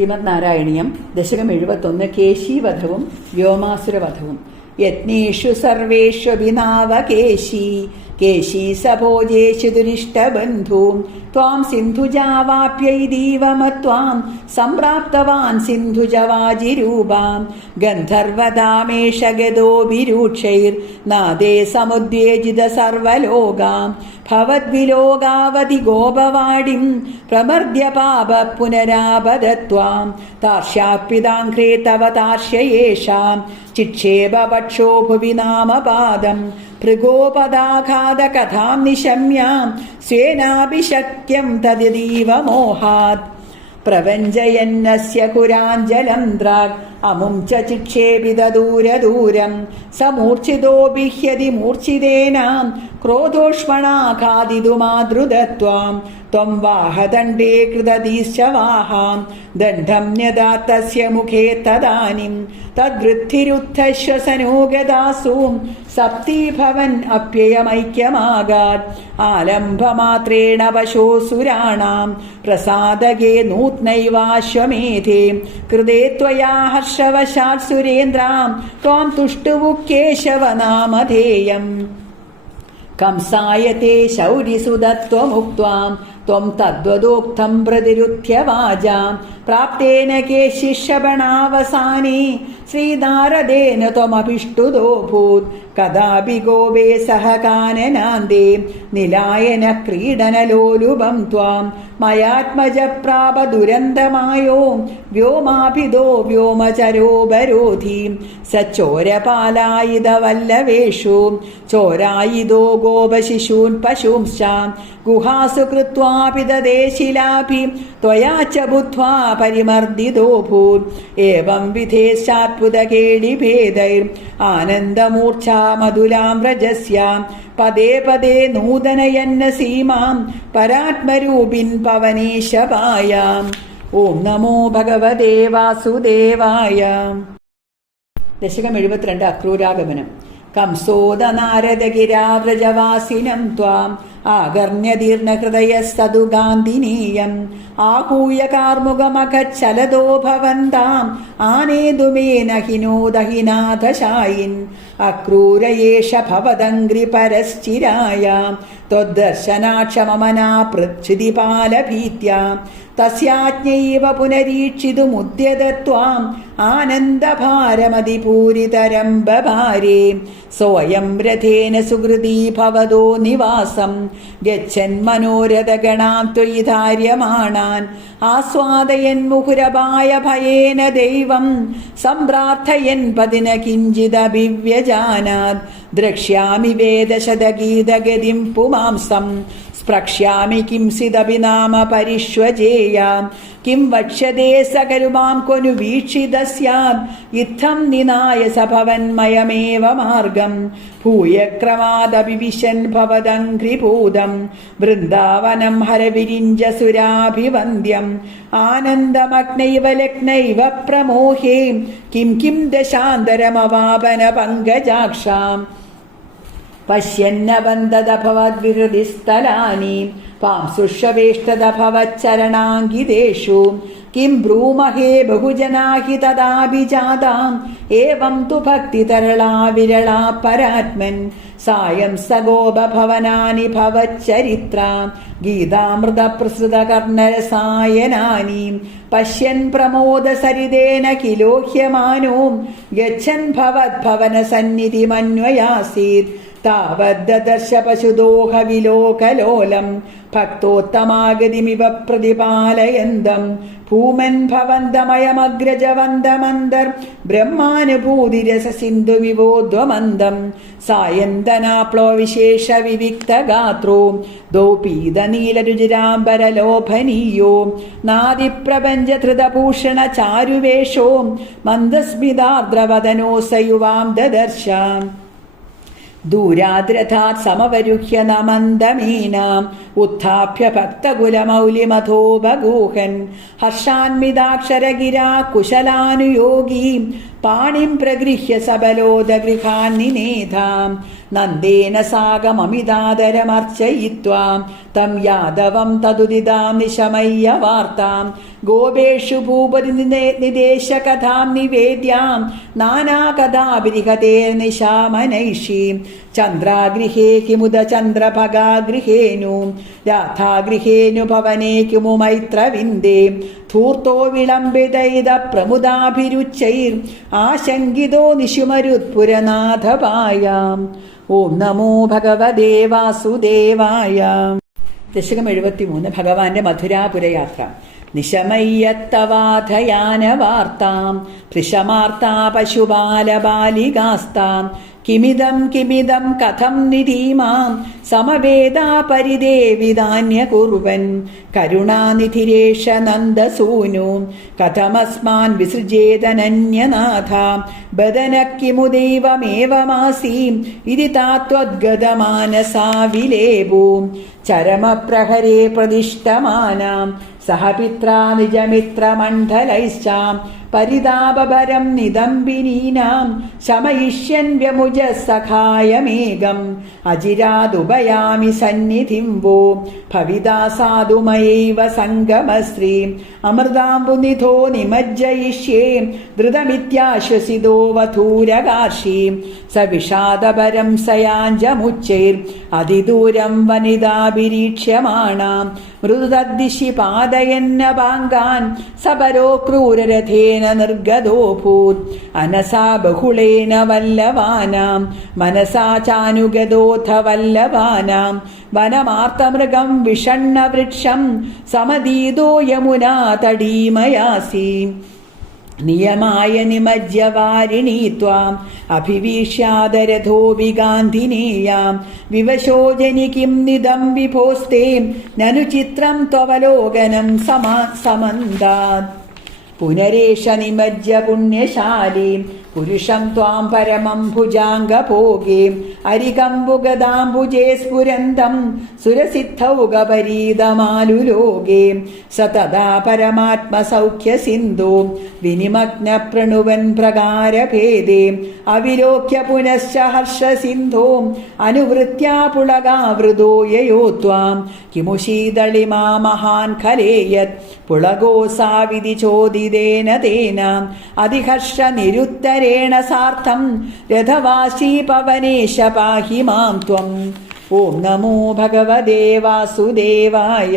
ശ്രീമദ് നാരായണീയം ദശകം 71 കേശീവധവും വ്യോമാസുരവധവും. യജ്ഞേഷു സർവേഷ്വഭിനാവകേശി കേശീ സഭോജേഷു ദുരിഷ്ടബന്ധൂം ത്വാം സിന്ധുജാവാപ്യൈദീവമത്വാം സംപ്രാപ്തവാൻ സിന്ധുജവാജിരൂപാം ഗന്ധർവദാമേഷ ഗതോഭിരൂക്ഷൈർനാദേ സമുദ്വേജിത സർവലോകാം ഭവദ്വിലോകാവതി ഗോപവാടിം പ്രമർദ്യ പാപ പുനരാപദത്വാം താർഷ്യാപ്പിതാഘ്രേ തവ താർഷ്യയേഷാം ചിക്ഷേപ വക്ഷോ ഭുവി നാമപാദം ഭൃഗോപദാഘാത കഥാം നിശമ്യാം സ്വേനാഭിശക്യം തദ്യതീവ മോഹാത് പ്രവഞ്ചയന്നസ്യ കുരാഞ്ജലം ദ്രാഗ് അമും ച ചിക്ഷേപിത ദൂരദൂരം സമൂർച്ഛിതോ ബിഹ്യതി മൂർച്ഛിതേനാം ക്രോധോഷ്മണാഘാതിതുമാതൃതത്വാം ത്വം വാഹദണ്ഡേ കൃതദീശ്ച വാഹാം ദണ്ഡം ന്യദാ തസ്യ മുഖേ തദാനിം തദ്വൃദ്ധിരുദ്ധശ്വസനോ ഗദാസു സപ്തീഭവൻ അപ്യയമൈക്യമാഗാത് ആലംബമാത്രേണ വശോസുരാണാം പ്രസാദകേ നൂത്നൈവാശ്വമേധേ കൃതേ ത്വയാ ഹർഷവശാത് സുരേന്ദ്രാം ത്വാം തുഷ്ടുവു കേശവ നാമധേയം കംസായത്തെ ശൗരിസുതത്വമുക്ത്വാം ത്വം തദ്വദോക്തം പ്രതിരുധ്യ വാചാം പ്രാപ്തേന കേശിഷബണാവസാനേ ശ്രീനാരദേന ത്വമഭിഷ്ടുതോഭൂത് കദാപി ഗോപേ സഹ കാനനാന്തേ നിലായന ക്രീഡനലോലുപം ത്വാം മയാത്മജ പ്രാപ ദുരന്തമായോ വ്യോമാഭിദോ വ്യോമചരോപരോധി സച്ചോരപാലായിത വല്ലവേഷു ചോരായിതോ ഗോപശിശൂൻ പശൂംശ്ചാം ഗുഹാസു കൃത്വാപി ദദേശിലാഭി ത്വയാ ച ബുദ്ധ്വാ പരിമർദിതോഭൂത് ഏവം വിധേശാത്ഭുതകേളിഭേദൈർ ആനന്ദമൂർച്ഛാ മധുലാം വ്രജസ്യാം പദേ പദേ നൂതനയന്ന സീമാം പരാത്മരൂപിൻ പവനീശപായാം. ഓം നമോ ഭഗവതേ വാസുദേവായ. ദശകം 72 അക്രൂരാഗമനം. കംസോദ നാരദഗിരാവ്രജവാസിനം ത്വാം ആകർണ്യദീർണഹൃദയസ്സതു ഗാന്ധിനീയം ആഹൂയ കാർമുകമഖച്ഛലദോ ഭവന്താം ആനേതുമേന ഹിനോദഹിനാഥശായിൻ അക്രൂരയേഷ ഭവദംഘ്രിപരശ്ചിരായാം ത്വദ്ദർശനാക്ഷമമനാ പൃച്ഛിതിപാലഭീത്യാ തസ്യാജ്ഞൈവ പുനരീക്ഷിതുമുദ്യതത്വാം ആനന്ദഭാരമതിപൂരിതരം ബഭാരേ സ്വയം രഥേന സുഹൃദീ ഭവതോ നിവാസം ഗച്ഛൻ മനോരഥഗണാം ത്വയി ധാര്യമാണാൻ ആസ്വാദയൻ മുഹുരപായ ഭയേന ദൈവം സംപ്രാർത്ഥയൻ പതിന കിഞ്ചിദഭിവ്യജാനാത് ദ്രക്ഷ്യാമി വേദശതഗീതഗതിം പുമാംസം സ്പ്രക്ഷ്യാമി കിംസിദപി നാമ പരിഷ്വജേയാം കിം വക്ഷ്യതേ സകലുമാം കൊനു വീക്ഷിത സ്യാദ് ഇത്തം നിനായ സഭവന്മയമേവ മാർഗം ഭൂയ ക്രമാദഭിവിശൻ ഭവദംഘ്രിഭൂതം വൃന്ദാവനം ഹരവിരിഞ്ച സുരാഭിവന്ദ്യം ആനന്ദമഗ്നൈവ ലഗ്നൈവ പ്രമോഹേ കിം കിം ദശാന്തരമവാപന പങ്കജാക്ഷാം പശ്യന്നവന്തദഭവദ്വിഹൃദിസ്ഥലാനി പാംസുഷവേഷ്ടദഭവച്ചരണാങ്കിതേഷു കിം ബ്രൂമഹേ ബഹുജനാ ഹി തദാഭിജാതാം ഏവം തു ഭക്തിതരളാ വിരളാ പരാത്മൻ സായം സഗോപഭവനാനി ഭവച്ചരിത്രാം ഗീതാമൃതപ്രസൃതകർണരസായനാനി പശ്യൻ പ്രമോദസരിതേന കിലോഹ്യമാനോ ഗച്ഛൻ ഭവദ്ഭവനസന്നിധിമന്വയാസീത് താവദ്ദർശ പശുദോഹ വിലോകലോലം ഭക്തോത്തമാഗതിമിവ പ്രതിപാലയന്തം ഭൂമൻ ഭവന്തമയമഗ്രജവന്തമന്തർ ബ്രഹ്മാനുഭൂതിരസ സിന്ധുവിവോദ്വമന്തം സായന്തനാപ്ലോ വിശേഷ വിവിക്തഗാത്രോ ദോപീതനീലരുചിരാംബരലോഭനീയോ നാദിപ്രപഞ്ചധൃതഭൂഷണ ചാരുവേഷോ മന്ദസ്മിതാർദ്രവദനോ സയുവാം ദദർശാം ദൂരാദ്രഥാത് സമവരുഹ്യ നമന്ദമീനാം ഉത്ഥാപ്യ ഭക്തകുലമൗലിമഥോ ബഗൂഹൻ ഹർഷാന്വിതാക്ഷരഗിരാ കുശലാനുയോഗീ പാണിം പ്രഗൃഹ്യ സബലോദഗൃഹാൻ നിനേധാം നന്ദേന സാഗമമിതാദരമർച്ചയിത്വാ തം യാദവം തദുദിതാം നിശമയ്യ വാർത്താം ഗോപേഷു ഭൂപതി നിദേശകഥാം നിവേദ്യാം നാനാകഥാഭിരിഹതേർനിശാമനൈഷീം ചന്ദ്രാഗൃഹേ കിമുദ ചന്ദ്രഭഗാഗൃഹേനു രാധാഗൃഹേനു ഭവനേ കിമു മൈത്രവിന്ദേ ധൂർത്തോ വിളംബിതൈത പ്രമുദാഭിരുച്ചൈർ ആശങ്കിതോ നിശുമരുത്പുരനാഥപായാം. ഓം നമോ ഭഗവതേ വാസുദേവായ. ദശകം 73 ഭഗവാന്റെ മധുരാപുരയാത്ര. നിശമയ്യത്തവാധയാനവാർത്താം ഭൃശമാർത്താ പശുപാലബാലികാസ്താം കിമിദം കിമിദം കഥം നിധീമാം സമവേദാ പരിദേവിധാന്യകുർവൻ കരുണാനിധിരേഷ നന്ദസൂനു കഥമസ്മാൻ വിസൃജേതനന്യനാഥ ബദന കിമു ദൈവമേവമാസീം ഇതി താത്വദ്ഗതമാനസാ വിലേഭൂ ചരമപ്രഹരേ പ്രതിഷ്ഠമാനാം സഹ പിത്രാ നിജമിത്രമണ്ഡലൈശ്ചാം പരിതാപഭരം നിദംബിനീനാം ശമയിഷ്യൻ വ്യമുജ സഖായമേകം അജിരാദുപയാമി സന്നിധിം വോ ഭവിതാ സാധുമയൈവ സംഗമശ്രീ അമൃതാംബുനിധോ നിമജ്ജയിഷ്യേ ധൃതമിത്യാശ്വസിതോ വധൂരകാർഷീ സ വിഷാദപരം സയാഞ്ജമുച്ചൈർ അതിദൂരം വനിതാഭിരീക്ഷ്യമാണാം മൃദുതദ്ദിശി പാദയന്നപാങ്കാൻ സപരോ ക്രൂരരഥേന നിർഗതോഭൂത് അനസാ ബഹുളേന വല്ലവാനാം മനസാ ചാനുഗതോഥ വല്ലവാനാം വനമാർത്തമൃഗം വിഷണ്ണവൃക്ഷം സമതീതോ യമുനാ തടീമയാസി നിയമായ നിമജ്ജവാരിണീ ത്വാം അഭിവീക്ഷ്യാദരഥോ വിഗാന്ധിനേയാം വിവശോജനി കിം നിദം വിഭോസ്തേ നനു ചിത്രം ത്വവലോകനം സമന്താത് പുനരേഷ നിമജ്ജ പുണ്യശാലീ പുരുഷം ത്വാം പരമം ഭുജാംഗഭോഗേ അരികംബുഗദാംബുജേ സ്ഫുരന്തം സുരസിദ്ധൗകപരീതമാലുലോകേ സ തദാ പരമാത്മസൗഖ്യസിന്ധോ വിനിമഗ്ന പ്രണുവൻ പ്രകാരഭേദേ അവിലോക്യ പുനശ്ച ഹർഷസിന്ധോ അനുവൃത്യാ പുളകാവൃതോ യയോ ത്വാം കിമു ശീതളിമാ മഹാൻ ഖലേയത് പുളഗോസാവിധി ചോദിതേന തേന അതിഹർഷ നിരുത്തരേണ സാർത്ഥം രഥവാസീ പവനേശ പാഹി മാം ത്വം. ഓം നമോ ഭഗവതേ വാസുദേവായ.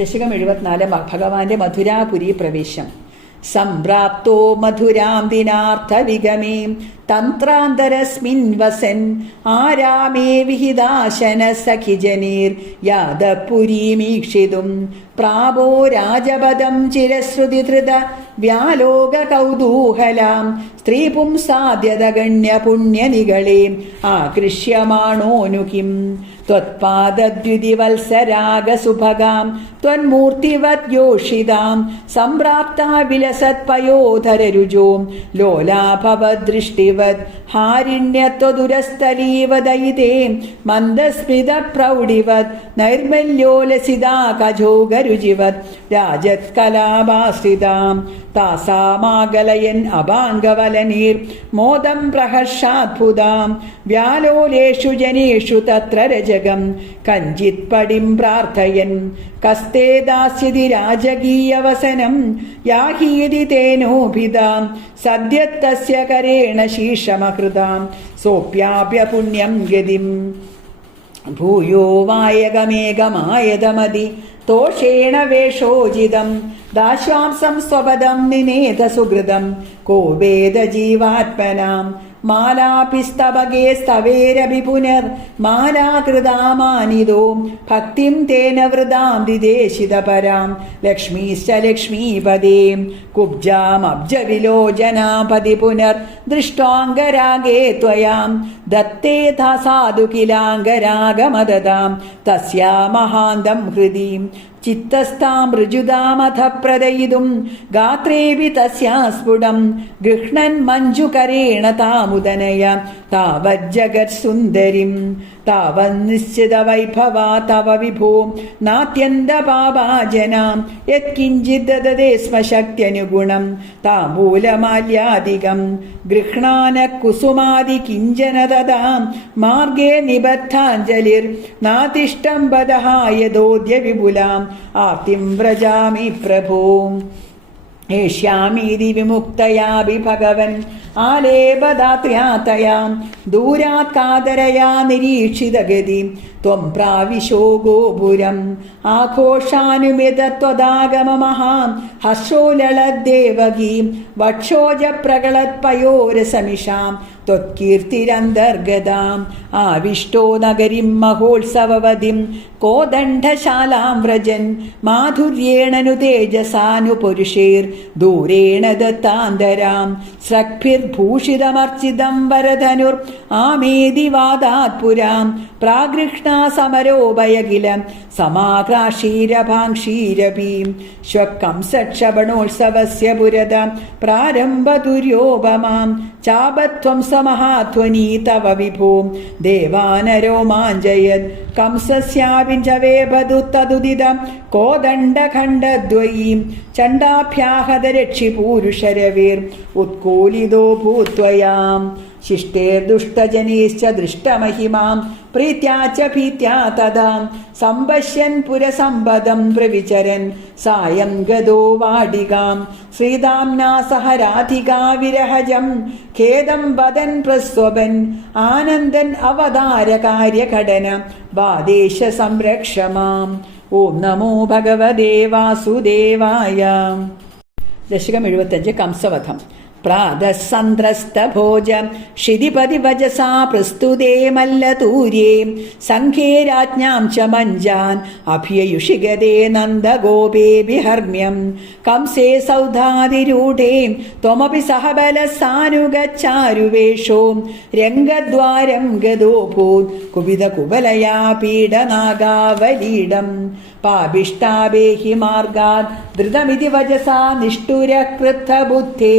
ദശകം 74 ഭഗവാന്റെ മധുരാപുരി പ്രവേശം. സംപ്രാപ്തോ മധുരാം ദിനാർത്ഥവിഗമേ തന്ത്രാന്തരസ്മിൻ വസൻ ആരാമേ വിഹിതാശന സഖിജനീർ യാദപുരീമീക്ഷിതും പ്രാപോ രാജപദം ചിരശ്രുതിധൃത വ്യാലോക കൗതൂഹലാം സ്ത്രീപുംസാദ്യതഗണ്യ പുണ്യനികളെ ആകൃഷ്യമാണോനു കിം ത്വത്പാദദ്യുതിവത്സരാഗസുഭഗാം ത്വന്മൂർത്തിവത് യോഷിതാം സംപ്രാപ്താ വിലസത്പയോധരരുജോ ലോലാഭവദൃഷ്ടിവത് ഹാരിണ്യത്വദുരസ്ഥലീവദയിതേ മന്ദസ്മിത പ്രൗഢിവത് നൈർമല്യോലസിതാ കജോഗരുചിവത് രാജത്കലാഭാശ്രിതാം താസാമാകലയൻ അഭാംഗവലനീർ മോദം പ്രഹർഷാദ്ഭുതാം വ്യാലോലേഷു ജനേഷു തത്ര രജകം കഞ്ചിത് പടിം പ്രാർത്ഥയൻ കസ്തേ ദാസ്യതി രാജകീയവസനം യാഹീതി തേനോഭിതാം സദ്യത്തസ്യ കരേണ ശീർഷമഹൃതാം സോപ്യാപ്യ പുണ്യം ഗതിം ഭൂയോ വായകമേകമായതമതി തോഷേണ വേഷോജിതം ദാശ്വാംസം സ്വപദം നിനേത സുഹൃതം കോ വേദ ജീവാത്മനാം മാലാപിസ്തവകേ സ്തവേരഭി പുനർ മാലാകൃതാമാനിതോ ഭക്തിം തേന വൃതാം ദിദേശിതപരാം ലക്ഷ്മീശ്ച ലക്ഷ്മീപദേ കുബ്ജാമബ്ജവിലോചനാപതി പുനർ ദൃഷ്ടാംഗരാഗേ ത്വയാം ദത്തേ സാധു കിലാംഗരാഗമദതാം തസ്യാ മഹാന്തം ഹൃദി ചിത്തസ്ഥാം ഋജുതാമഥ പ്രദയിതും ഗാത്രേപി തസ്യാ സ്ഫുടം ഗൃഹ്ണൻ മഞ്ജുകരേണ താമുദനയ താവജ്ജഗത് സുന്ദരിം താവന്നിശ്ചിത വൈഭവാ തവ വിഭോ നാത്യന്തപാപാജനാം യത്കിഞ്ചിദദതേ സ്മശക്ത്യനുഗുണം താംബൂലമാല്യാദികം ഗൃഹ്ണാന കുസുമാദി കിഞ്ചന തദാം മാർഗേ നിബദ്ധാഞ്ജലിർ നാതിഷ്ടം ബദഹായതോദ്യ വിപുലാം ആർത്തിം വ്രജാമി പ്രഭോ ഏഷ്യാമീതി വിമുക്തയാഭി ഭഗവൻ ആലേപദാത്യാതയാം ദൂരാത് കാതരയാ നിരീക്ഷിതഗതി ത്വം പ്രാവിശോ ഗോപുരം ആഘോഷാനുമിതത്വദാഗമമഹാം ഹർഷോലളദ്ദേവകീം വക്ഷോജ പ്രകളത്പയോരസമിഷാം ത്വത്കീർത്തിരന്തർഗതാം ആവിഷ്ടോ നഗരിം മഹോത്സവവതിം കോദണ്ഡശാലാം വ്രജൻ മാധുര്യേണനു തേജസാനുപുരുഷേർ ദൂരേണ ദത്താന്തരാം സ്രഗ്ഭിർഭൂഷിതമർച്ചിതം വരധനുർ ആമേതി വാദാത് പുരാം പ്രാഗൃഹ്ണാ സമരോഭയകില സമാകാക്ഷീരഭാക്ഷീരഭീം ശ്വക്കംസക്ഷപണോത്സവസ്യ പുരത പ്രാരംഭതുര്യോപമാം ചാപത്വം സമഹാധ്വനീ തവ വിഭോ ദേവാനരോമാഞ്ജയത് കംസസ്യാവിഞ്ചവേപതു തദുദിതം കോദണ്ഡഖണ്ഡദ്വയീം ചണ്ഡാഭ്യാഹതരക്ഷിപൂരുഷരവീർ ഉത്കൂലിതോ ഭൂത്വയാം ശിഷ്ടേർദുഷ്ടജനൈശ്ച ദൃഷ്ടമഹിമാം പ്രീത്യാ ച ഭീത്യാ തഥാ സംപശ്യൻ പുരസമ്പദം പ്രവിചരൻ സായം ഗതോ വാടികാം ശ്രീദാംനാ സഹ രാധികാ വിരഹജം ഖേദം വദൻ പ്രസ്വപൻ ആനന്ദൻ അവതാര കാര്യഘടന വാദേശ സംരക്ഷമാം. ഓം നമോ ഭഗവതേ വാസുദേവായ. ദശകം 75 കംസവധം. പ്രാതസന്ത്രസ്തഭോജ ക്ഷിതിപതിവജസാ പ്രസ്തുതേ മല്ലതൂര്യേ സംഘേ രാജ്ഞാം ച മഞ്ജാൻ അഭ്യയുഷിഗതേ നന്ദഗോപേ വിഹർമ്മ്യം കംസേ സൗധാതിരൂഢേ ത്വമപി സഹബലസാനുഗച്ചാരുവേഷോ രംഗദ്വാരം ഗതോഭൂത് കുപിതകുബലയാ പീഡനാഗാവലീഡം പാപിഷ്ടാബേഹി മാർഗാത് ധൃതമിതി വജസാ നിഷ്ഠുരകൃത്തബുദ്ധേ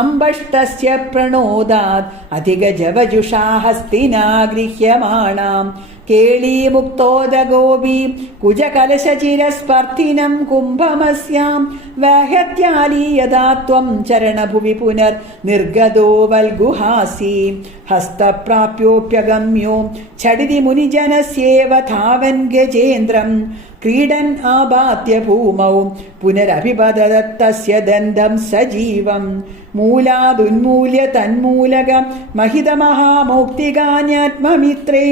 അംബഷ്ടസ്യ പ്രണോദാത് അധികജവജുഷാ ഹസ്തിനാ ഗൃഹ്യമാണാം കേളീമുക്തോദഗോപീ കുജകലശചിരസ്പർദ്ധിനം കുംഭമസ്യാം വഹത്യാലീയതാ ത്വം ചരണഭുവി പുനർ നിർഗതോ വൽഗുഹാസി ഹസ്തപ്രാപ്യോപ്യഗമ്യോ ഛടിതി മുനിജനസ്യേവ ധാവൻ ഗജേന്ദ്രം ക്രീഡൻ ആപാത്യ ഭൂമൗ പുനരഭിപതതസ്യ ദന്തം സജീവം മൂലാദുന്മൂല്യ തന്മൂലകം മഹിതമഹാമൗക്തികാന്യാത്മമിത്രേ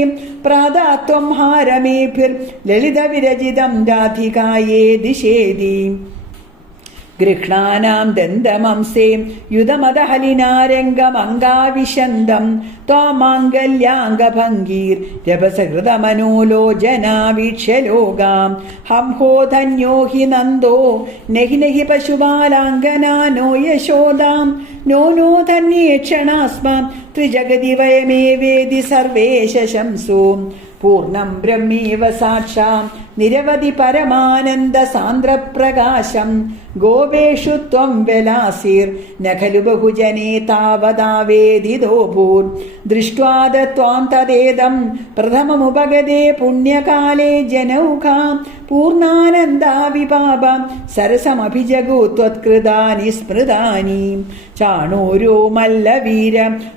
പ്രാതാത്വം ഹാരമേഭിർ ലളിതവിരചിതം രാധികായേ ദിശേതി ഗൃഹ്ണാനാം ദന്തമംസേ യുധമദഹലിനാരംഗമംഗാവിശന്തം ത്വാമാംഗല്യാംഗഭംഗീർ രഭസഹൃതമനോലോചനാ വീക്ഷ്യ ലോകാം ഹംഹോധന്യോ ഹി നന്ദോ നഹി നഹി പശുപാലാംഗനാ നോ യശോദാം നോ നോ ധന്യേക്ഷണാസ്മാം ത്രിജഗതി വയമേവേദി സർവേ ശംസോ പൂർണ്ണം ബ്രഹ്മേവ സാക്ഷാം നിരവധി പരമാനന്ദ സാന്ദ്രപ്രകാശം ഗോപേഷു ത്വം വിലാസീർ നഖലു ബഹുജനേ താവതാവേദിതോ ഭൂർ ദൃഷ്ട്വാദ ത്വാം തദേദം പ്രഥമമുപഗതേ പുണ്യകാലേ ജനൗഘാം പൂർണ്ണാനന്ദാവിപാപം സരസമഭിജഗു ത്വത്കൃതാനി സ്മൃതാനി ചാണൂരോ മല്ലവീര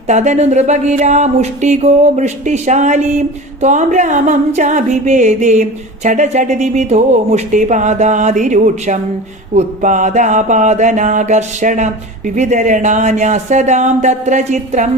തദനു നൃപഗിരാ മുഷ്ടികോ മൃഷ്ടിശാലീ ത്വാം രാമം ചാഭിഭേദേ ചടചടിതിവിധോ മുഷ്ടിപാദാതിരൂക്ഷം ഉത്പാദാപാദനാകർഷണ വിവിതരണാന്യാസദാം തത്ര ചിത്രം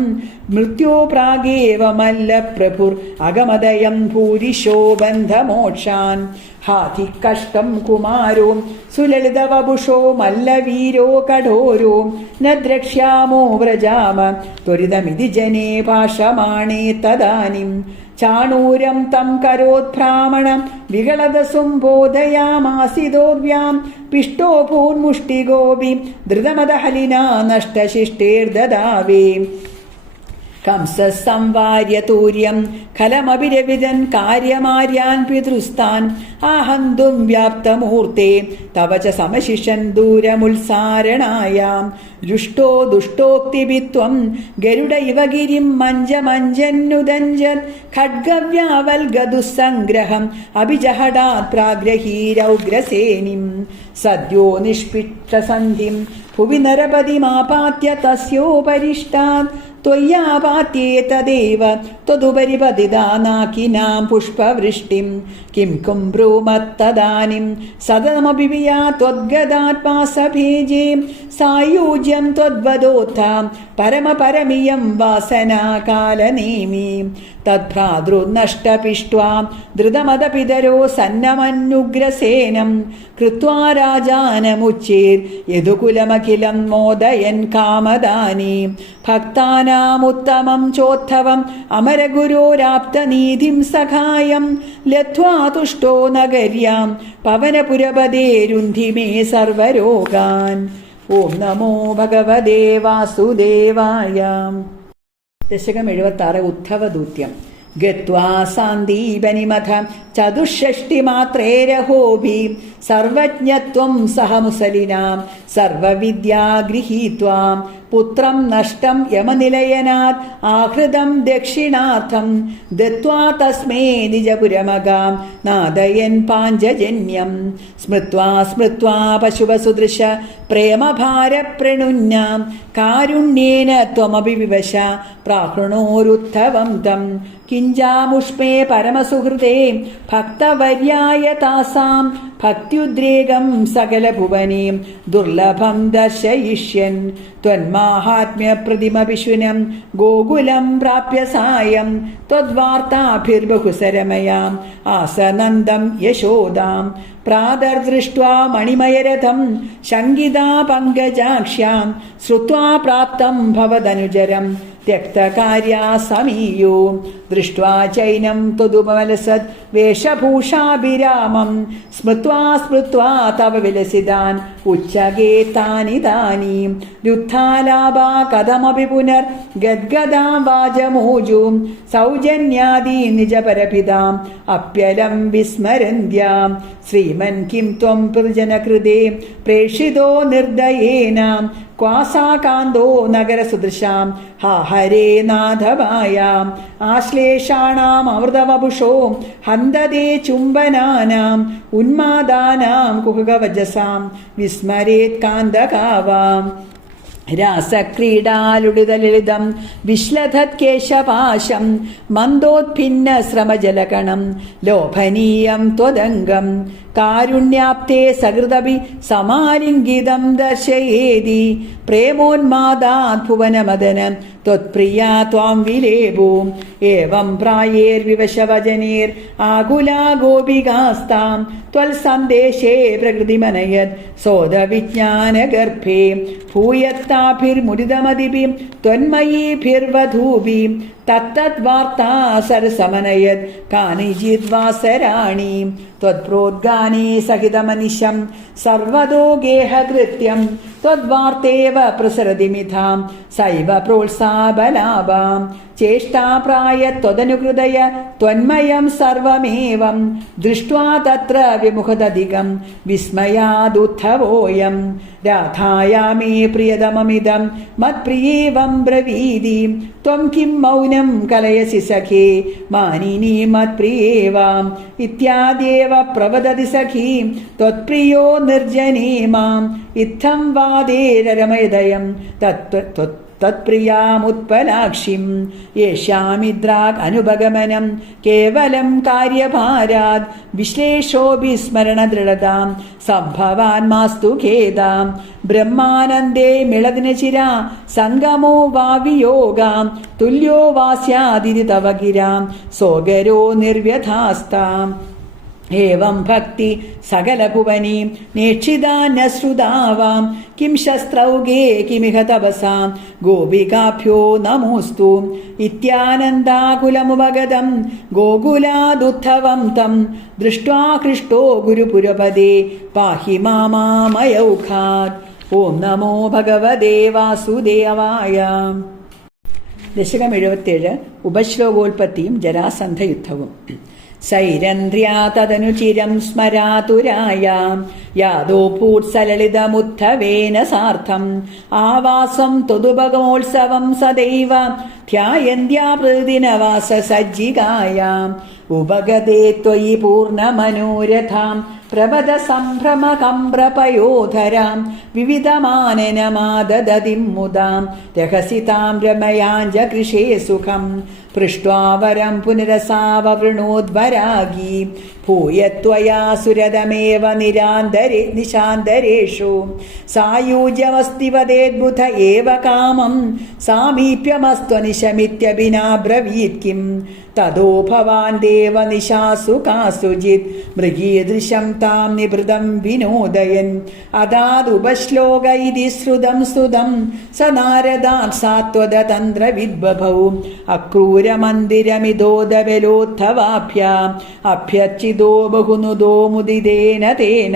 മൃത്യോ പ്രാഗേവ മല്ല പ്രഭുർ അഗമദയം ഭൂരിശോ ബന്ധമോക്ഷാൻ ഹാധി കഷ്ടം കുമാരോ സുലളിതവപുഷോ മല്ലവീരോ കഠോരോ ന ദ്രക്ഷ്യാമോ വ്രജാമ ത്വരിതമിതി ജനേ ഭാഷമാണേ തദാനിം ചാണൂരം തം കരോത്ഭ്രാമണം വികളദസും ബോധയാമാസിതോർവ്യാം പിഷ്ടോ ഭൂന്മുഷ്ടിഗോപി ധൃതമദഹലിനാ നഷ്ടശിഷ്ടേർദദാവേ कंसः तूर्यं खलमभिरविदन् कार्यमार्यान् पितृस्तान् आहन्तुं व्याप्तमूर्ते तव च समशिषन् दूरमुत्सारणायां रुष्टो दुष्टोक्तिभित्वं गरुड इव गिरिं मञ्जन्नुदञ्जन् खड्गव्यावल्गदुःसङ्ग्रहम् अभिजहडात् प्राग्रहीरौग्रसेनिं सद्यो निष्पिक्षसन्धिं भुवि नरपतिमापात्य तस्योपरिष्टात् त्वय्यापात्ये तदेव त्वदुपरि पतिदानाकिनां पुष्पवृष्टिं किं कुम्ब्रूमत्तदानीं सदनमपि विया त्वद्गदात्मासभेजे सायुज्यं त्वद्वदोत्थां परमपरमियं वासनाकालनेमि तद्भ्रातृर्नष्टपिष्ट्वा धृतमदपितरो सन्नमन्युग्रसेनं कृत्वा राजानमुच्चेर् यदुकुलमखिलं मोदयन् कामदानि भक्तानामुत्तमं चोत्थवम् अमरगुरोराप्तनीतिं सखायं लब्ध्वा तुष्टो नगर्यां पवनपुरपदे मे सर्वरोगान् ഓം നമോ ഭഗവതേ വാസുദേവായ. ദശകം 76 ഉദ്ധവദൂത്യം. ഗത്വാ സാന്ദീപനിമഥ ചതുഷ്ഷഷ്ടിമാത്രേരഹോഭി സർവജ്ഞത്വം സഹമുസലിനാം സർവവിദ്യാ ഗൃഹീത്വാ പുത്രം നഷ്ടം യമനിലയനാത് ആഹൃതം ദക്ഷിണാർത്ഥം ദത്വാ തസ്മേ നിജപുരമഗാം നാദയൻ പാഞ്ചജന്യം സ്മൃത്വാ പശുവസുദൃശ പ്രേമഭാരപ്രണുന്യാം കാരുണ്യേന ത്വമപി വിവശ പ്രാഹൃണോരുദ്ധവം തം കിഞ്ചാമുഷ്മേ പരമസുഹൃദേ ഭക്തവര്യായ താസാം ഭക്ത്യുദ്രേകം സകലഭുവനീം ദുർലഭം ദർശയിഷ്യൻ ത്വന്മാഹാത്മ്യപ്രതിമവിശുനം ഗോകുലം പ്രാപ്യ സായം ത്വദ്വാർത്താഭിർബഹുസരമയാം ആസനന്ദം യശോദാം പ്രാതർദൃഷ്ട്വാ മണിമയരഥം ശങ്കിതാ പങ്കജാക്ഷ്യാം ശ്രുത്വാ പ്രാപ്തം ഭവദനുജരം त्यक्तकार्या समीयो दृष्ट्वा चैनं त्वदुपमलसद् वेशभूषाभिरामं स्मृत्वा तव विलसितान् उच्चगे तानि रुद्धालाभा कथमपि पुनर्गद्गदां वाजमोजुं सौजन्यादि निजपरपिताम् अप्यलं विस्मरन्त्यां श्रीमन् किं त्वं प्रजनकृते प्रेषितो निर्दयेन क्वासाकान्तो नगरसुदृशां हा हरे नाथमायाम् आश्लेषाणाम् अमृतवपुषो हन्तते चुम्बनानाम् उन्मादानां कुहकवजसां विस्मरेत् कान्तकावाम् രാസക്രീഡാലുടിതലളിതം വിശ്ലധത്കേശപാശം മന്ദോത്ഭിന്നശ്രമജലകണം ലോഭനീയം ത്വദംഗം കാരുണ്യാപ്തേ സകൃതപി സമാലിംഗിതം ദർശയേതി പ്രേമോന്മാദാത് ഭുവനമദനം ത്വത്പ്രിയാ ത്വാം വിലേപോ ഏവം പ്രായേർവിവശവചനേർ ആകുലാ ഗോപികാസ്താം ത്വൽസന്ദേശേ പ്രകൃതിമനയത് സോദവിജ്ഞാനഗർഭേ ഭൂയത്താഭിർമുദിതമതിഭി ത്വന്മയീഭിർവധൂഭി തത്തദ്വാർത്താ സരസമനയത് കാനിചിദ്വാസരാണി ത്വത്പ്രോദ്ഗാനേ സഹിതമനിശം സർവദോ ഗേഹകൃത്യം ത്വദ്വാർത്തേവ പ്രസരതി മിഥാം സൈവ പ്രോത്സാഹബലാഭാം ചേഷ്ടാപ്രായ ത്വദനുകൃതയ ത്വന്മയം സർവമേവം ദൃഷ്ട്വാ തത്ര വിമുഖതധികം വിസ്മയാദുദ്ധവോയം രാധായാമേ പ്രിയതമമിദം മത്പ്രിയേവം ബ്രവീതി ത്വം കിം മൗനം കലയസി സഖേ മാനിനി മത്പ്രിയേവാം ഇത്യാദ്യേവ പ്രവദതി സഖീ ത്വത്പ്രിയോ നിർജനേ മാം ഇത്തം വാദേരരമയദയം തത്പ്രിയാമുത്പലാക്ഷിം യേഷ്യാമിദ്രാഗ് അനുപഗമനം കേവലം കാര്യഭാരാത് വിശ്ലേഷോപി സ്മരണദൃഢതാം സംഭവാൻ മാസ്തു ഖേദാം ബ്രഹ്മാനന്ദേ മിളദിനചിരാ സംഗമോ വാവിയോഗാം തുല്യോ വാസ്യാദിതി തവ ഗിരാം സോഗരോ നിർവ്യഥാസ്താം ഏവം ഭക്തി സകലഭുവനീം നേക്ഷിതാന്യശ്രുതാവാം കിം ശസ്ത്രൗഗേ കിമിഹ തപസാം ഗോപികാഭ്യോ നമോസ്തു ഇത്യാനന്ദാകുലമുപഗതം ഗോകുലാദുദ്ധവം തം ദൃഷ്ട്വാ ഹൃഷ്ടോ ഗുരുപുരപദേ പാഹി മാമാമയൗഘാത്. ഓം നമോ ഭഗവതേ വാസുദേവായ. ദശകം 77 ഉപശ്ലോകോൽപ്പത്തിയും ജരാസന്ധയുദ്ധവും. സൈരന്ധ്ര്യാ തദനുചിരം സ്മരാതുരായാം യാദോ പൂത്സലളിതമുത്ഥവേന സാർത്ഥം ആവാസം ത്വതുപഗമോത്സവം സദൈവ ധ്യായന്ത്യാ പ്രതിദിനവാസ സജ്ജികായാം ഉപഗതേ ത്വയി പൂർണ്ണമനോരഥാം പ്രഭത സംഭ്രമകംപ്രപയോധരാം വിവിധമാനനമാദദതിം മുദാം രഹസിതാം രമയാഞ്ജകൃഷേ സുഖം പൃഷ്ട്വാ വരം പുനരസാവവൃണോദ്വരാഗീ ഭൂയത്വയാ സുരതമേവ നിശാന്തരേഷു സായൂജ്യമസ്തി വദേദ്ബുധ ഏവ കാമം സാമീപ്യമസ്ത്വനിശമിത്യഭിനാബ്രവീത് കിം തതോ ഭവാൻ ദേവനിശാസു കാസുജിത് മൃഗീദൃശം താം നിഭൃതം വിനോദയൻ അതാദുപശ്ലോക ഇതി ശ്രുതം സ്തുതം സ നാരദാൻ സാത്വതതന്ത്രവിദ്ബഭൗ അക്രൂരമന്ദിരമിതോദബലോത്ഥവാഭ്യാം അഭ്യർച്ചിതോ ബഹുനുദോ മുദിതേന തേന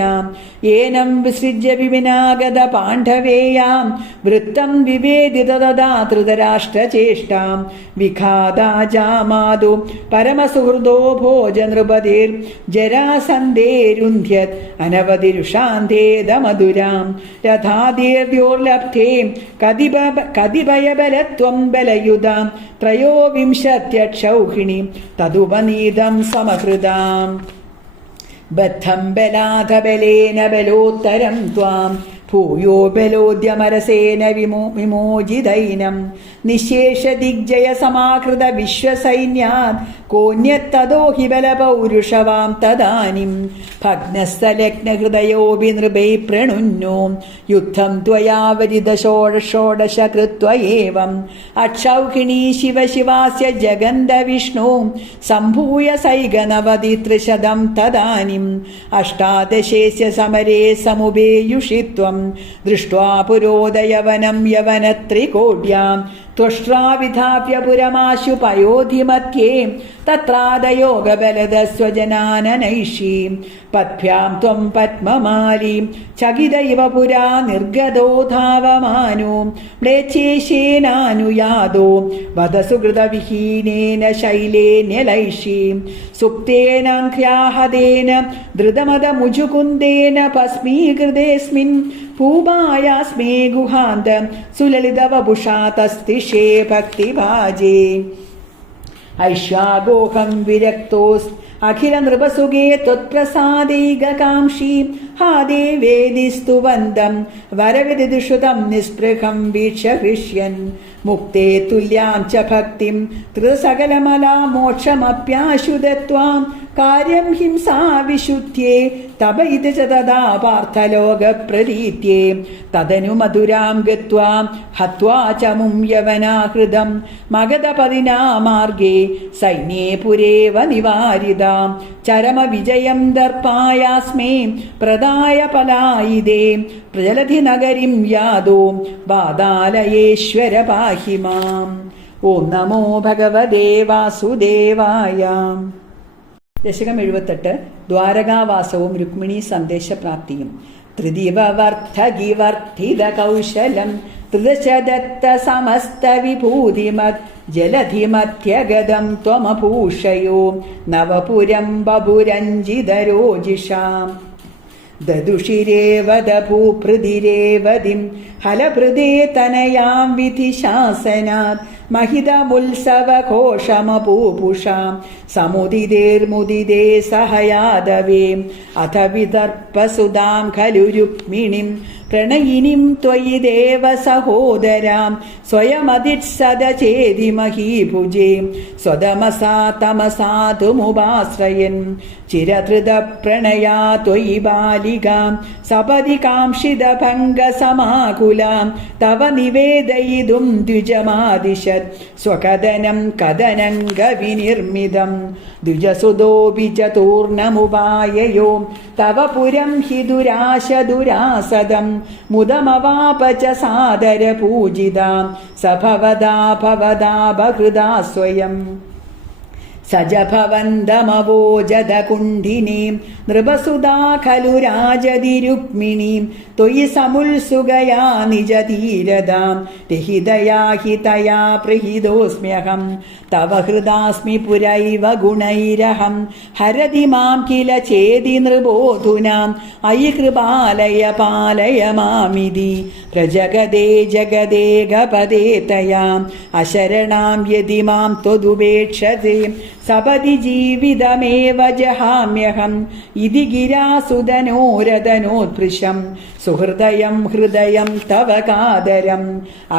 ഏനം വിസൃജ്യ വിവിനാഗത പാണ്ഡവേയാം വൃത്തം വിവേദിത തദാ ധൃതരാഷ്ട്രചേഷ്ടാം വിഘാതാജാമാതു പരമസുഹൃദോ ഭോജനൃപതിർ ജരാസന്ധേരുന്ധ്യത് അനവധിരുഷാന്തേദമധുരാം രഥാദീർദ്യോർലബ്ധേ കതിഭയബലത്വം ബലയുതാം ത്രയോവിംശത്യക്ഷൗഹിണി തദുപനീതം സമഹൃതാം ബദ്ധം ബലാധബലേന ബലോത്തരം ത്വാം ഭൂയോ ബലോദ്യമരസേന വിമോചിതൈനം നിശേഷ ദിഗ്ജയ സമാഹൃത വിശ്വസൈന്യാത് കോന്യത്തതോ ഹി ബലപൗരുഷവാം തദാനിം ഭഗ്നസ്ഥലഗ്നഹൃദയോപി നൃപൈ പ്രണുന്നോ യുദ്ധം ത്വയാവരിത ഷോഡശ കൃത്വ ഏവം അക്ഷൗഹിണീ ശിവ ശിവാസ്യ ജഗന്ത വിഷ്ണു സംഭൂയ സൈകനവതിത്രിശതം തദാനിം അഷ്ടാദശേസ്യ സമരേ സമുപേയുഷിത്വം ദൃഷ്ട്വാ പുരോദയവനം യവനത്രികോട്യാം ത്വഷ്ട്രാവിധാപ്യ പുരമാശു പയോധിമധ്യേ തത്രാദയോഗബലദസ്വജനാനനൈഷീം പദ്ഭ്യാം ത്വം പത്മമാലീം ചകിതൈവ പുരാ നിർഗതോ ധാവമാനോ മ്ലേച്ഛേശേനാനുയാതോ വദസുകൃതവിഹീനേന ശൈലേന്യലൈഷീം സുപ്തേനാഘ്രാഹതേന ധൃതമദമുജുകുന്ദേന ഭസ്മീകൃതേസ്മിൻ ഭൂമായാസ്മേ ഗുഹാന്ത സുലളിതവപുഷാ തസ്തിഷേ ഭക്തിഭാജേ ഐഷ്വാഗോഹം വിരക്തോസ് അഖില നൃപസുഗേ ത്വത്പ്രസാദൈകകാംക്ഷി ഹാ ദേവേദിസ്തുവന്തം വരവിദിഷുതം നിസ്പൃഹം വീക്ഷ്യ ഹൃഷ്യൻ മുക്തേ തുല്യാം ച ഭക്തിം ത്രിസകലമലാ മോക്ഷമപ്യാശുദത്വാം കാര്യം ഹിംസാ വിശുദ്ധ്യേ തപ ഇത് ച തദാ പാർത്ഥലോകപ്രതീത്യേ തദനു മധുരാം ഗത്വാ ഹത്വാ ച മും യവനാഹൃതം മഗധപതിനാ മാർഗേ സൈന്യേ പുരേവ നിവാരിതാം ചരമവിജയം ദർപ്പായാസ്മേ പ്രദായ പലായിതേ പ്രജലധി നഗരിം യാദോ വാദാലയേശ്വര പാഹി മാം. ഓം നമോ ഭഗവതേ വാസുദേവായ. ദശകം 78 ദ്വാരകാവാസവും രുക്മിണീ സന്ദേശപ്രാപ്തിയും. ത്രിദിവവർദ്ധഗിവർദ്ധിത കൗശലം ത്രിദശദത്ത സമസ്ത വിഭൂതിമത് ജലധിമധ്യഗതം ത്വമഭൂഷയോ നവപുരം ബഭുരഞ്ജിതരോജിഷാം ദദുഷിരേവദഭൂപൃതിരേവതിം ഹലഭൃദേ തനയാം വിധിശാസനാത് महिदमुत्सवघोषमपूपुषां समुदितेर्मुदिते सह यादवे अथ विदर्पसुधां खलु रुक्मिणीं प्रणयिनीं त्वयि देव सहोदरां स्वयमदित्सदचेदि महीभुजे स्वदमसा तमसाधुमुपाश्रयन् चिरधृतप्रणया त्वयि बालिकां सपदि काङ्क्षितभङ्गसमाकुलां तव निवेदयितुं द्विजमादिशत् स्वकदनं कदनङ्गविनिर्मितं द्विजसुतोऽपि चतुर्णमुपाययो तव पुरं हि दुराशदुरासदं मुदमवाप च सादरपूजितां स भवदा भवदा बहृदा स्वयं സജഭവന്തമവോജതകുണ്ഠിനീം നൃപസുതാ ഖലു രാജതി രുക്മിണീം ത്വയി സമുത്സുകയാ നിജധീരതാം രഹിതയാ ഹി തയാ പ്രഹിതോസ്മ്യഹം തവ ഹൃദാസ്മി പുരൈവ ഗുണൈരഹം ഹരതി മാം കില ചേതി നൃപോധുനാം അയി കൃപാലയ പാലയ മാമിതി പ്രജഗദേ ജഗദേകപദേ തയാം അശരണാം യതി മാം ത്വദുപേക്ഷതേ സപതി ജീവിതമേവ ജഹാമ്യഹം ഇതി ഗിരാസുതനോരതനോത്പൃശം സുഹൃദയം ഹൃദയം തവ കാതരം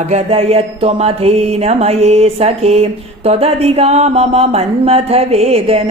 അഗതയത്വമധേനമയേ സഖേ ത്വദധികാ മമ മന്മഥ വേദന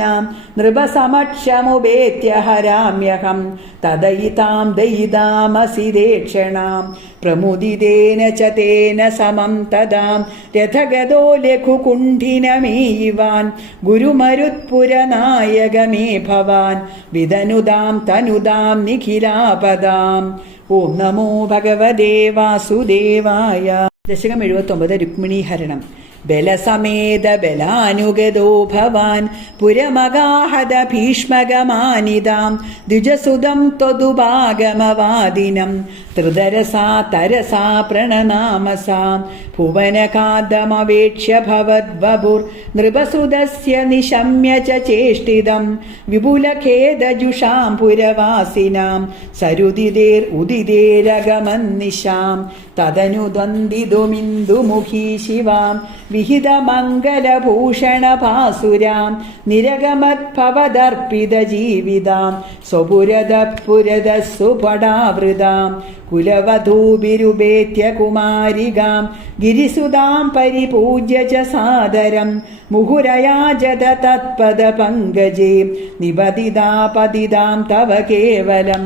നൃപസമക്ഷമുപേത്യ ഹരാമ്യഹം തദയിതാം ദയിതാമസി ദേക്ഷണാം പ്രമുദിതേന ച തേന സമം തദാം രഥഗതോ ലഘുകുണ്ഠിനമേയിവാൻ ഗുരുമരുത്പുരനായകമേ ഭവാൻ വിതനുതാം തനുതാം നിഖിലാപദാം. ഓം നമോ ഭഗവതേ വാസുദേവായ. ദശകം 79 രുക്മിണീ ഹരണം. ബലസമേത ബലാനുഗതോ ഭവാൻ പുരമഗാഹത ഭീഷ്മഗമാനിതാം ദ്വിജസുതം ത്വദുപാഗമവാദിനം ത്രിതരസാ തരസാ പ്രണനാമസാം ഭുവനകാന്തമവേക്ഷ്യ ഭവദ്വപുർ നൃപസുതസ്യ നിശമ്യ ച ചേഷ്ടിതം വിപുലഖേദജുഷാം പുരവാസിനാം സരുദിതേർ ഉദിതേരഗമന്നിശാം തദനു ദ്വന്ദിതുമിന്ദുമുഖീ ശിവാം വിഹിതമംഗലഭൂഷണപാസുരാം നിരഗമദ്ഭവദർപ്പിത ജീവിതാം സ്വപുരത പുരത സുപടാവൃതാം കുലവധൂഭിരുപേത്യ കുമാരികാം ഗിരിസുതാം പരിപൂജ്യ ച സാദരം മുഹുരയാജത തത്പദ പങ്കജേ നിപതിതാപതിതാം തവ കേവലം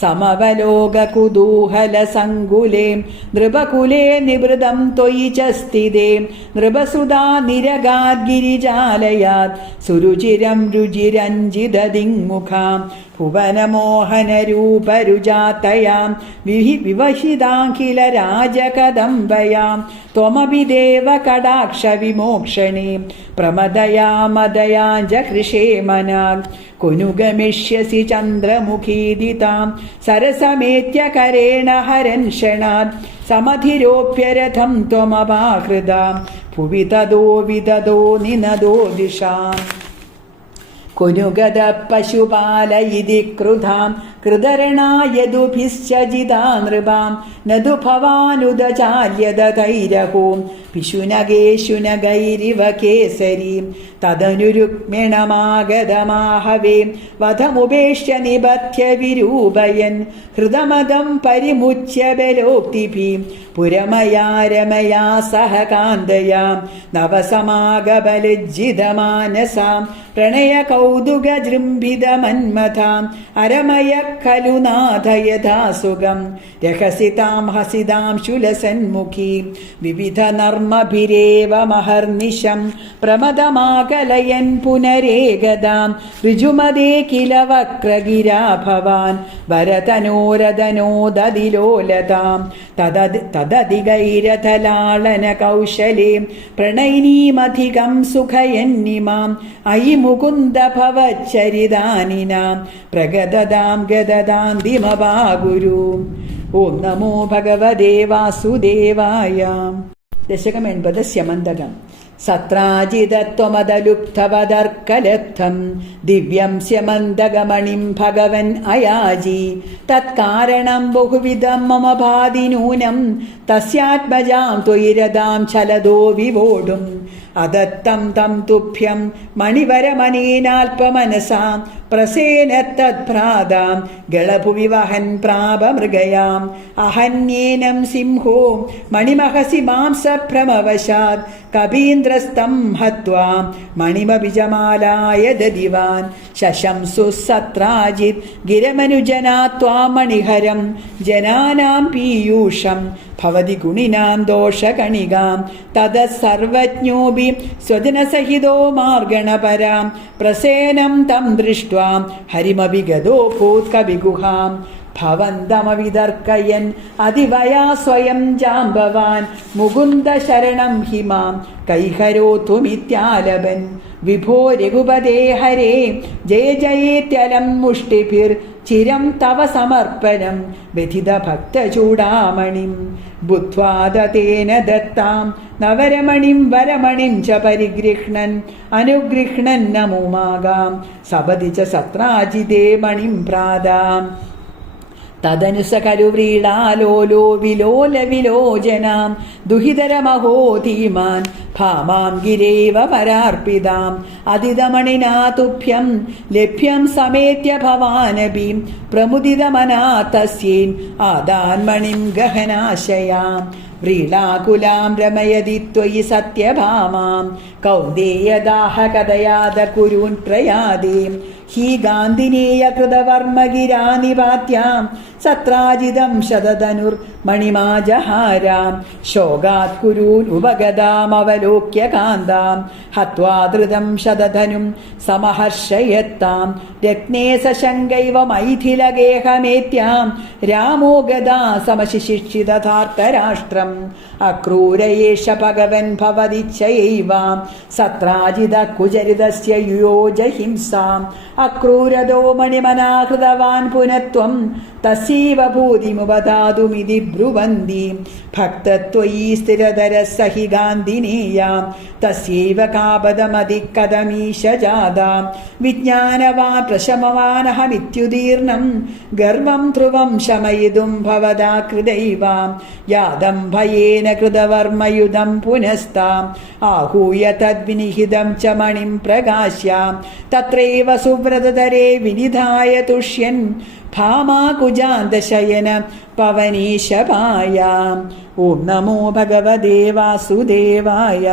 സമവലോക കുതൂഹല സങ്കുലേ നൃപകുലേ നിവൃതം ത്വയി ച സ്ഥിതേ നൃപസുതാ നിരഗാദ്ഗിരിജാലയാത് സുരുചിരം രുചിരഞ്ജിത ദിങ്മുഖാം ഭുവനമോഹനരൂപരുജാതയാം വിവഹിതാഖില രാജകദംബയാം ത്വമപി ദേവ കടാക്ഷ വിമോക്ഷണേ പ്രമദയാ മദയാഞ്ച കൃഷേ മനാഗ് കുനുഗമിഷ്യസി ചന്ദ്രമുഖീദിതാം സരസമേത്യ കരേണ ഹരൻ ക്ഷണാത് സമധിരോപ്യരഥം ത്വമപാകൃതാം ഭുവി തദോ വിദദോ നിനദോ ദിശാം കുനുഗത പശുപാലയിതി ക്രുധാം കൃതരണായതുഭിശ്ചജിതാ നൃപാം നതു ഭവാനുദചാല്യതൈരഹോം പിശുനഗേശുനഗൈരിവ കേസരീം തദനു രുക്മിണമാഗതമാഹവേ വധമുപേക്ഷ്യ നിബധ്യ വിരൂപയൻ ഹൃദമദം പരിമുച്യ ബലോക്തിഭീം പുരമയാ രമയാ സഹ കാന്തയാം നവസമാഗബലജ്ജിതമാനസാം പ്രണയ കൗതുകജൃംഭിതമന്മഥാം അരമയ ഖലു നാഥ യഥാ സുഖം രഹസിതാം ഹസിതാം ശുലസന്മുഖീം വിവിധ നർമ്മഭിരേവ മഹർനിശം പ്രമദമാകലയൻ പുനരേകദാം ഋജുമദേ കില വക്രഗിരാ ഭവാൻ വരതനോരതനോദതിലോലതാം തദധികൈരഥലാളന കൗശലേ പ്രണയിനീമധികം സുഖയന്നിമാം അയി മുകുന്ദ ഭവച്ചരിതാനിനാം പ്രഗദതാം ഗദദാന്തിമഭാഗുരു. ഓം നമോ ഭഗവതേ വാസുദേവായ. ദശകം 80 സ്യമന്തകം. സത്രാജിതത്വമദലുപ്തവദർക്കലബ്ധം ദിവ്യം സ്യമന്തകമണിം ഭഗവൻ അയാജി തത്കാരണം ബഹുവിധം മമ ഭാതി നൂനം തസ്യാത്മജാം ത്വയിരതാം ചലദോ വിവോഢും അദത്തം തം തുഭ്യം മണിവരമനീനാൽപമനസാം പ്രസേന തദ്ഭ്രാതാം ഗളഭുവി വഹൻ പ്രാപമൃഗയാം അഹന്യേനം സിംഹോ മണിമഹസി മാംസഭ്രമവശാത് കപീന്ദ്രസ്തം ഹത്വാ മണിമബിജമാലായ ദദിവാൻ ശശംസു സത്രാജിത് ഗിരമനുജനാ ത്വാം മണിഹരം ജനാനാം പീയൂഷം ഭവതി ഗുണിനാം ദോഷകണികാം തത സർവജ്ഞോപി സ്വജനസഹിതോ മാർഗണപരാം പ്രസേനം തം ദൃഷ്ട്വാ ഹരിമപി ഗതോ ഭൂത് കവിഗുഹാം ഭവന്തമവിതർക്കയൻ അതിവയാ സ്വയം ജാംബവാൻ മുകുന്ദ ശരണം ഹിമാം കൈഹരോതുമിത്യാലപൻ വിഭോ രഘുപതേ ഹരേ ജയ ജയേത്യലം മുഷ്ടിഭിർ ചിരം തവ സമർപ്പണം വ്യഥിത ഭക്തചൂടാമണിം ബുദ്ധ്വാദതേന ദത്താം നവരമണിം വരമണിം ച പരിഗൃഹ്ണൻ അനുഗൃഹ്ണൻ നമുമാകാം സപതി ച സത്രാജിതേ മണിം പ്രാദാം തദനുസകരുവ്രീളാലോലോ വിലോല വിലോചനാം ദുഹിതരമഹോ ധീമാൻ ഭാമാം ഗിരേവ പരാർപ്പിതാം അതിതമണിനാ തുഭ്യം ലഭ്യം സമേത്യ ഭവാനപി പ്രമുദിതമനാ തസ്യേൻ ആദാൻമണിം ഗഹനാശയാം വ്രീളാകുലാം രമയതി ത്വയി സത്യഭാമാം കൗന്ദേയദാഹ കഥയാത കുരൂൻ പ്രയാദേ ഹി ഗാന്ധിനേയ കൃതവർമ്മഗിരാനിപാത്യാം സത്രാജിതം ശതധനുർ മണിമാജഹാരാം ശോകാത് കുരൂൻ ഉപഗതാമവലോക്യ കാന്താം ഹത്വാ ധൃതം ശതധനും സമഹർഷയത്താം രത്നേ സശങ്കൈവ മൈഥിലഗേഹമേത്യാം രാമോ ഗദാ സമശിശിക്ഷിതധാർത്തരാഷ്ട്രം അക്രൂരയേഷ ഭഗവൻ ഭവതിച്ഛയൈവാം സത്രാജിത കുചരിതസ്യ യുയോജ ഹിംസാം അക്രൂരതോ മണിമനാഹൃതവാൻ പുനഃത്വം തസ്യൈവ ഭൂതിമുപദാതുമിതി ബ്രുവന്തി ഭക്തത്വയി സ്ഥിരതരസഹി ഗാന്ധിനേയാം തസ്യൈവ കാപദമതിക്കഥമീശ ജാതാം വിജ്ഞാനവാൻ പ്രശമവാനഹമിത്യുദീർണം ഗർവം ധ്രുവം ശമയിതും ഭവതാ കൃതൈവാം യാദം ഭയേന കൃതവർമ്മയുധം പുനസ്താം ആഹൂയ തദ്വിനിഹിതം ച മണിം പ്രകാശ്യാം തത്രൈവ സുവ്രതതരേ വിനിധായ തുഷ്യൻ ഭാമാകുജാന്തശയന പവനീശപായാം ഓം നമോ ഭഗവതേ വാസുദേവായ.